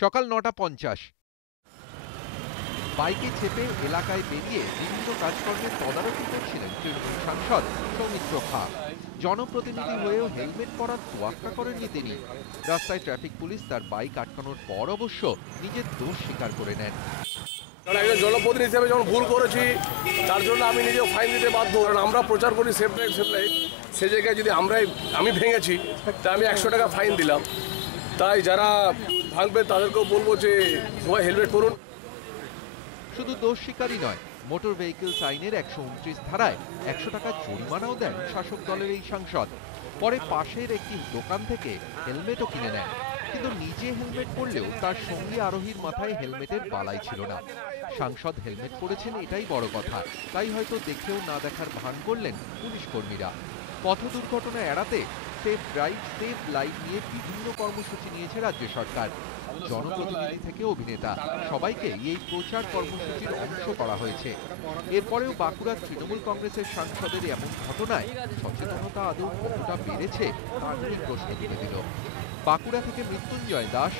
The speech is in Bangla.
সকাল ৯:৫০ বাইকে চেপে এলাকায় বেরিয়ে বিভিন্ন কাজকর্মের তদারকি করছিলেন তৃণমূল সাংসদ সৌমিত্র খাঁ। জনপ্রতিনিধি হয়েও হেলমেট পরার তোয়াক্কা করেননি তিনি। রাস্তায় ট্রাফিক পুলিশ তার বাইক আটকানোর পর অবশ্য নিজের দোষ স্বীকার করে নেন। কারণ একজন জনপ্রতিনিধি হিসেবে যখন ভুল করেছি তার জন্য আমি নিজেও ফাইন দিতে বাধ্য। কারণ আমরা প্রচার করি সেফ ড্রাইভ সেফ লাইফ, সে জায়গায় যদি আমি ভেঙেছি তা আমি 100 টাকা ফাইন দিলাম। তাই যারা ভাঙবে তাদেরকেও বলবো যে সবাই হেলমেট পরুন। শুধু দোষ স্বীকারই নয়, মোটর ভেহিকলস আইনের 129 ধারায় 100 টাকা জরিমানাও দেন শাসক দলের এই সাংসদ। পরে পাশের একটি দোকান থেকে হেলমেটও কিনে নেন, কিন্তু নিজে হেলমেট পরলেও তার সঙ্গী আরোহীর মাথায় হেলমেটের বালাই ছিল না। সাংসদ হেলমেট পরেছেন এটাই বড় কথা, তাই হয়তো দেখেও না দেখার ভান করলেন পুলিশ কর্মীরা। পথ দুর্ঘটনা এড়াতে সেফ ড্রাইভ সেফ লাইফ নিয়ে বিভিন্ন কর্মসূচি নিয়েছে রাজ্য সরকার। জনপ্রতিনিধি থেকে অভিনেতা সবাইকে এই প্রচার কর্মসূচির অংশ করা হয়েছে। এরপরেও বাঁকুড়ার তৃণমূল কংগ্রেসের সাংসদের এমন ঘটনায় সচেতনতা আদৌ কতটা বেড়েছে তা নিয়ে প্রশ্ন তুলে দিল। বাঁকুড়া থেকে মৃত্যুঞ্জয় দাস,